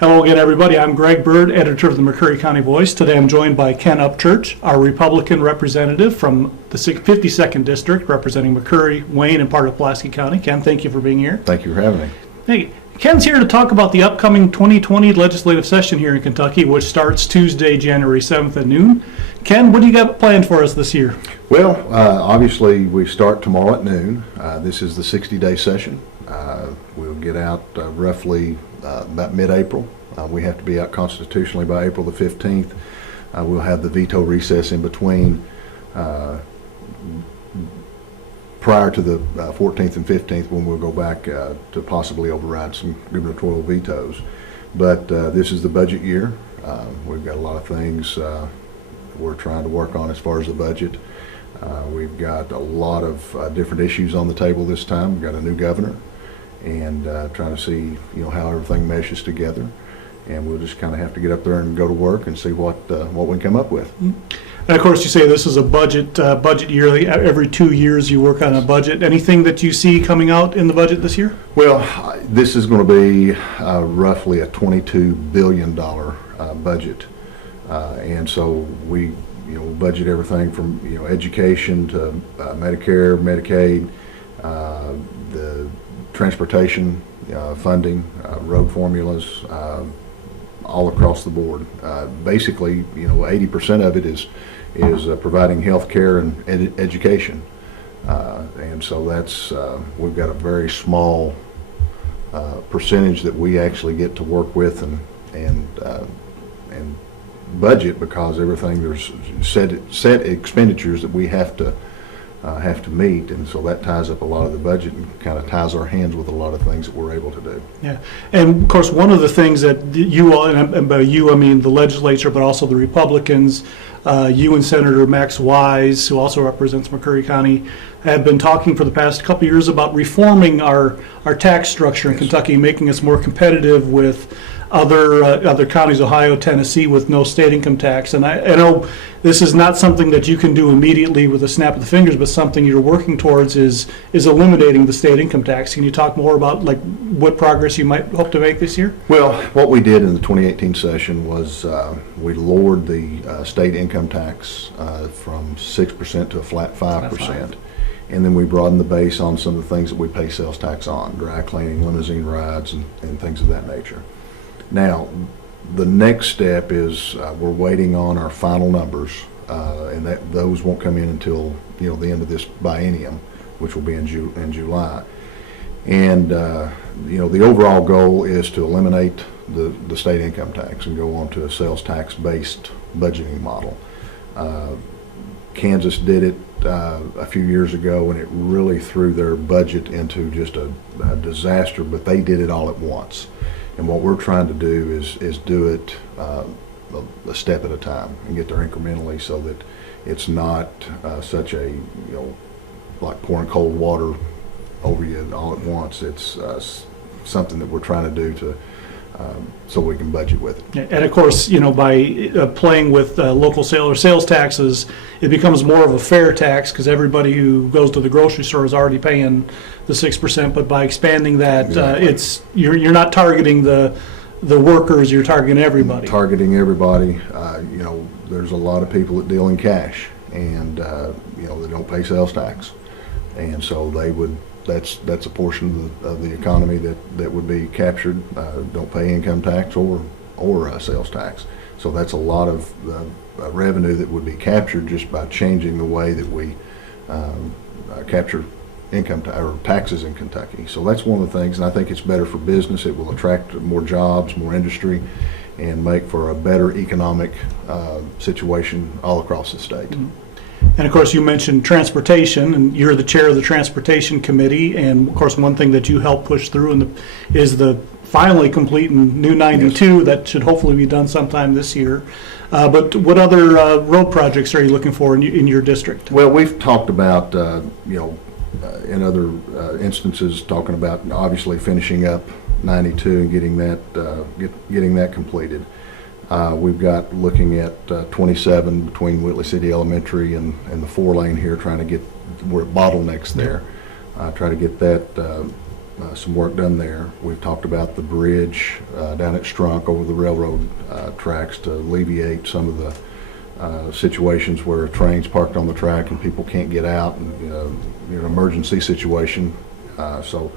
Hello again, everybody. I'm Greg Bird, editor of the McCurry County Voice. Today I'm joined by Ken Upchurch, our Republican representative from the 52nd District, representing McCurry, Wayne, and part of Pulaski County. Ken, thank you for being here. Thank you for having me. Hey, Ken's here to talk about the upcoming 2020 legislative session here in Kentucky, which starts Tuesday, January 7th at noon. Ken, what do you got planned for us this year? Well, obviously we start tomorrow at noon. This is the 60-day session. We'll get out roughly about mid-April. We have to be out constitutionally by April the 15th. We'll have the veto recess in between prior to the 14th and 15th, when we'll go back to possibly override some gubernatorial vetoes. But this is the budget year. We've got a lot of things we're trying to work on as far as the budget. We've got a lot of different issues on the table this time. We've got a new governor, and trying to see how everything meshes together. And we'll just kind of have to get up there and go to work and see what we can come up with. And of course, you say this is a budget yearly. Every 2 years you work on a budget. Anything that you see coming out in the budget this year? Well, this is going to be roughly a $22 billion budget. And so we budget everything from education to Medicare, Medicaid, the transportation funding, road formulas, all across the board. Basically, 80% of it is providing health care and education. And so that's, we've got a very small percentage that we actually get to work with and budget, because everything, there's set expenditures that we have to meet, and so that ties up a lot of the budget and kind of ties our hands with a lot of things that we're able to do. Yeah, and of course one of the things that you all, and by you I mean the legislature, but also the Republicans, you and Senator Max Wise, who also represents McCurry County, have been talking for the past couple of years about reforming our tax structure in Kentucky, making us more competitive with other counties, Ohio, Tennessee, with no state income tax. And I know this is not something that you can do immediately with a snap of the fingers, but something you're working towards is eliminating the state income tax. Can you talk more about what progress you might hope to make this year? Well, what we did in the 2018 session was we lowered the state income tax from 6% to a flat 5%. And then we broadened the base on some of the things that we pay sales tax on, dry cleaning, limousine rides, and things of that nature. Now, the next step is we're waiting on our final numbers, and those won't come in until the end of this biennium, which will be in July. And the overall goal is to eliminate the state income tax and go on to a sales tax based budgeting model. Kansas did it a few years ago, and it really threw their budget into just a disaster, but they did it all at once. And what we're trying to do is do it a step at a time and get there incrementally, so that it's not such a like pouring cold water over you all at once. It's something that we're trying to do to so we can budget with it. And of course, by playing with local sales taxes, it becomes more of a fair tax, because everybody who goes to the grocery store is already paying the 6%. But by expanding that, exactly. You're not targeting the workers; you're targeting everybody. Targeting everybody. There's a lot of people that deal in cash, and they don't pay sales tax, and so they would. That's a portion of the economy that would be captured, don't pay income tax or sales tax. So that's a lot of revenue that would be captured just by changing the way that we capture income or taxes in Kentucky. So that's one of the things, and I think it's better for business. It will attract more jobs, more industry, and make for a better economic situation all across the state. Mm-hmm. And of course, you mentioned transportation, and you're the chair of the Transportation Committee. And of course, one thing that you helped push through is the finally completing new 92. Yes. That should hopefully be done sometime this year. But what other road projects are you looking for in your district? Well, we've talked about, in other instances, talking about obviously finishing up 92 and getting that completed. We've got looking at 27 between Whitley City Elementary and the 4-lane here, trying to get where bottlenecks there. Try to get that some work done there. We've talked about the bridge down at Strunk over the railroad tracks to alleviate some of the situations where a train's parked on the track and people can't get out, and an emergency situation. So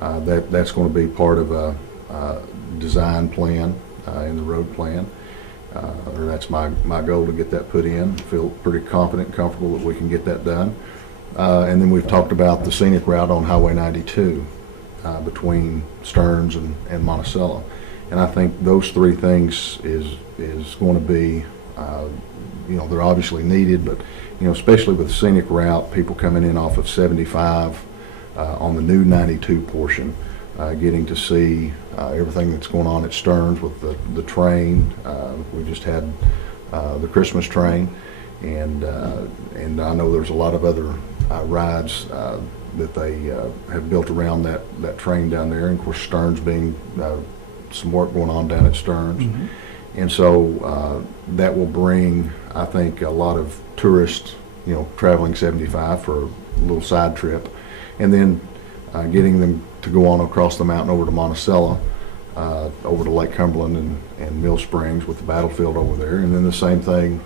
that's going to be part of a design plan in the road plan. Or that's my goal, to get that put in. Feel pretty confident and comfortable that we can get that done. And then we've talked about the scenic route on Highway 92 between Stearns and Monticello. And I think those three things is going to be, they're obviously needed, but, especially with the scenic route, people coming in off of 75 on the new 92 portion, getting to see everything that's going on at Stearns with the train. We just had the Christmas train, and I know there's a lot of other rides that they have built around that train down there. And of course, Stearns being some work going on down at Stearns. Mm-hmm. And so that will bring, I think, a lot of tourists, traveling 75 for a little side trip, and then getting them to go on across the mountain over to Monticello, over to Lake Cumberland and Mill Springs with the battlefield over there, and then the same thing,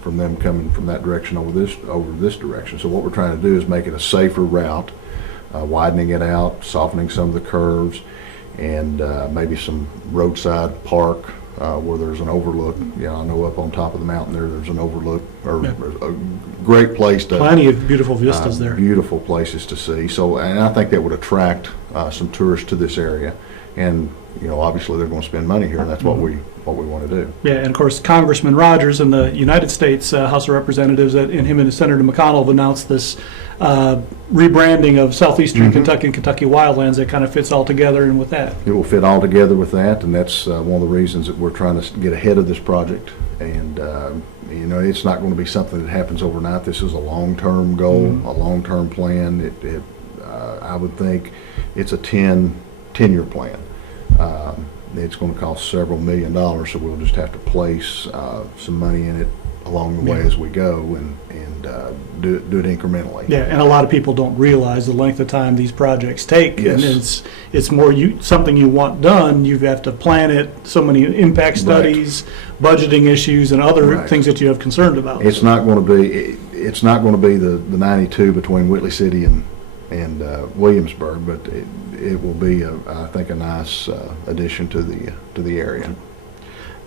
from them coming from that direction over this direction. So what we're trying to do is make it a safer route, widening it out, softening some of the curves, and maybe some roadside park where there's an overlook. I know up on top of the mountain there's an overlook, or a great place to... Plenty of beautiful vistas there. Beautiful places to see. So, and I think that would attract some tourists to this area. And, obviously they're going to spend money here, and that's what we want to do. Yeah, and of course, Congressman Rogers in the United States House of Representatives, and him and Senator McConnell have announced this rebranding of southeastern Mm-hmm. Kentucky and Kentucky wildlands that kind of fits all together and with that. It will fit all together with that, and that's one of the reasons that we're trying to get ahead of this project. And, it's not going to be something that happens overnight. This is a long-term goal, Mm-hmm. a long-term plan. I would think it's a 10-year plan. It's going to cost several $1 million, so we'll just have to place some money in it along the way as we go, and do it incrementally. Yeah, and a lot of people don't realize the length of time these projects take. Yes. And it's more something you want done. You have to plan it, so many impact studies, budgeting issues, and other things that you have concerned about. It's not going to be the 92 between Whitley City and Williamsburg, but it will be, I think, a nice addition to the area.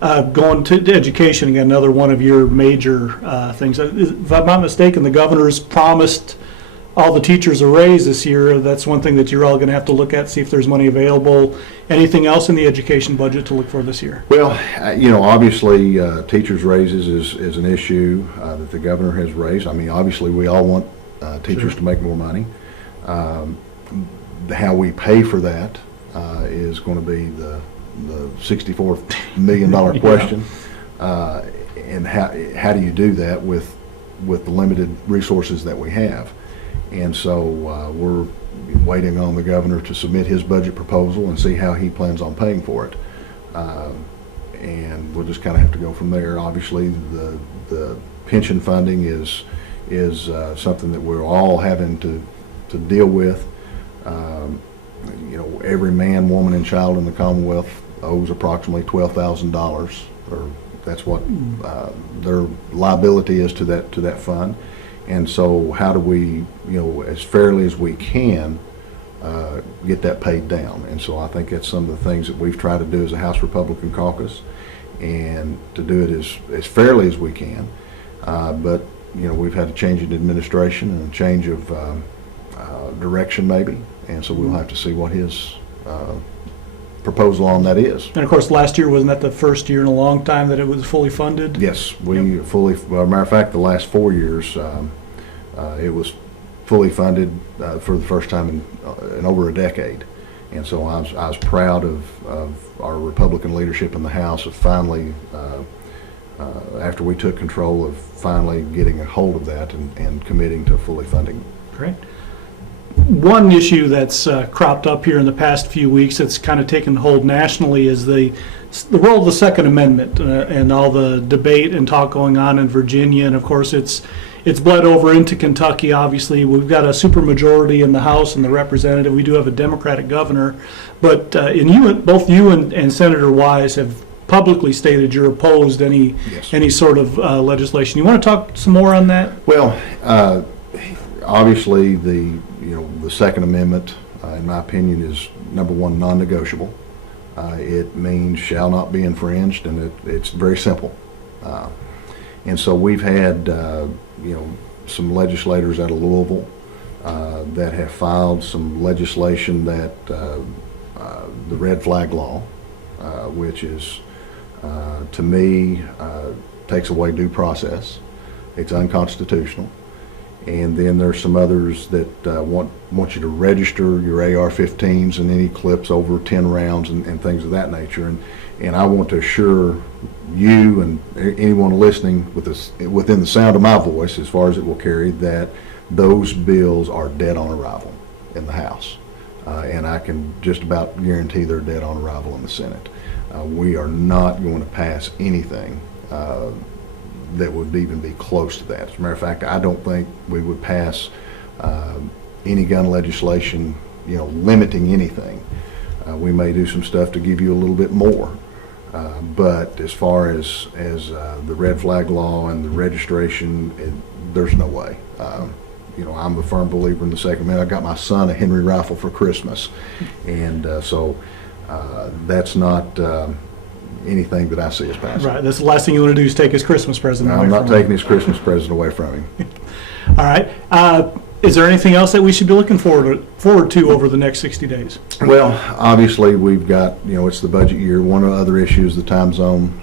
Going to education, again, another one of your major things. If I'm not mistaken, the governor's promised all the teachers a raise this year. That's one thing that you're all going to have to look at, see if there's money available. Anything else in the education budget to look for this year? Well, obviously, teachers' raises is an issue that the governor has raised. I mean, obviously, we all want teachers to make more money. How we pay for that is going to be the $64 million question. And how do you do that with the limited resources that we have? And so we're waiting on the governor to submit his budget proposal and see how he plans on paying for it. And we'll just kind of have to go from there. Obviously, the pension funding is something that we're all having to deal with. Every man, woman, and child in the Commonwealth owes approximately $12,000, or that's what their liability is to that fund. And so how do we, as fairly as we can, get that paid down? And so I think that's some of the things that we've tried to do as a House Republican caucus, and to do it as fairly as we can. But we've had a change in administration and a change of direction maybe, and so we'll have to see what his proposal on that is. And of course, last year, wasn't that the first year in a long time that it was fully funded? Yes, we fully, matter of fact, the last 4 years, it was fully funded for the first time in over a decade. And so I was proud of our Republican leadership in the House of finally, after we took control, of finally getting a hold of that and committing to fully funding. Great. One issue that's cropped up here in the past few weeks that's kind of taken hold nationally is the role of the Second Amendment and all the debate and talk going on in Virginia. And of course, it's it's bled over into Kentucky, obviously. We've got a supermajority in the House and the representative. We do have a Democratic governor. But both you and Senator Wise have publicly stated you're opposed any Yes. any sort of legislation. You want to talk some more on that? Well, obviously, the Second Amendment, in my opinion, is number one, non-negotiable. It means shall not be infringed, and it's very simple. And so we've had, some legislators out of Louisville that have filed some legislation that the red flag law, which is, to me, takes away due process. It's unconstitutional. And then there's some others that want you to register your AR-15s and any clips over 10 rounds and things of that nature. And I want to assure you and anyone listening within the sound of my voice, as far as it will carry, that those bills are dead on arrival in the House. And I can just about guarantee they're dead on arrival in the Senate. We are not going to pass anything that would even be close to that. As a matter of fact, I don't think we would pass any gun legislation, limiting anything. We may do some stuff to give you a little bit more. But as far as the red flag law and the registration, there's no way. I'm a firm believer in the Second Amendment. I got my son a Henry rifle for Christmas, and so that's not anything that I see as passing. Right. That's the last thing you want to do is take his Christmas present away I'm not from him. taking his Christmas present away from him. All right. Is there anything else that we should be looking forward to over the next 60 days? Well, obviously, we've got, it's the budget year. One of the other issues, the time zone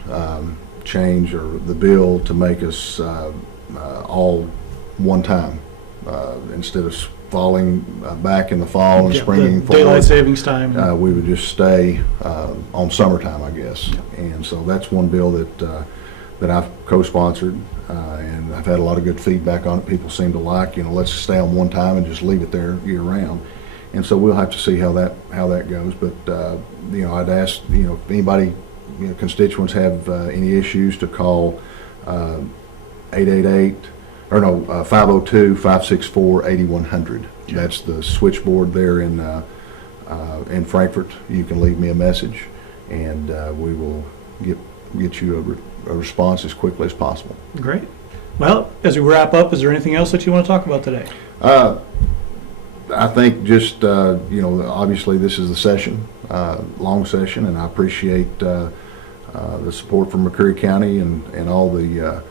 change, or the bill to make us all one time instead of falling back in the fall and Yeah, springing the forward. daylight savings time. We would just stay on summertime, I guess. And so that's one bill that I've co-sponsored, and I've had a lot of good feedback on it. People seem to like, let's stay on one time and just leave it there year round. And so we'll have to see how that goes. But I'd ask, if anybody, constituents have any issues, to call 502-564-8100. That's the switchboard there in Frankfort. You can leave me a message, and we will get you a response as quickly as possible. Great. Well, as we wrap up, is there anything else that you want to talk about today? I think just, obviously this is the session, long session, and I appreciate the support from McCreary County and all the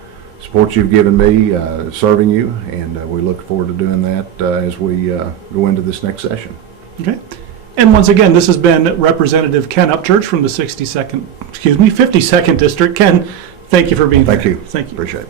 support you've given me serving you, and we look forward to doing that as we go into this next session. Okay. And once again, this has been Representative Ken Upchurch from the 52nd District. Ken, thank you for being here. Thank you. Thank you. Appreciate it.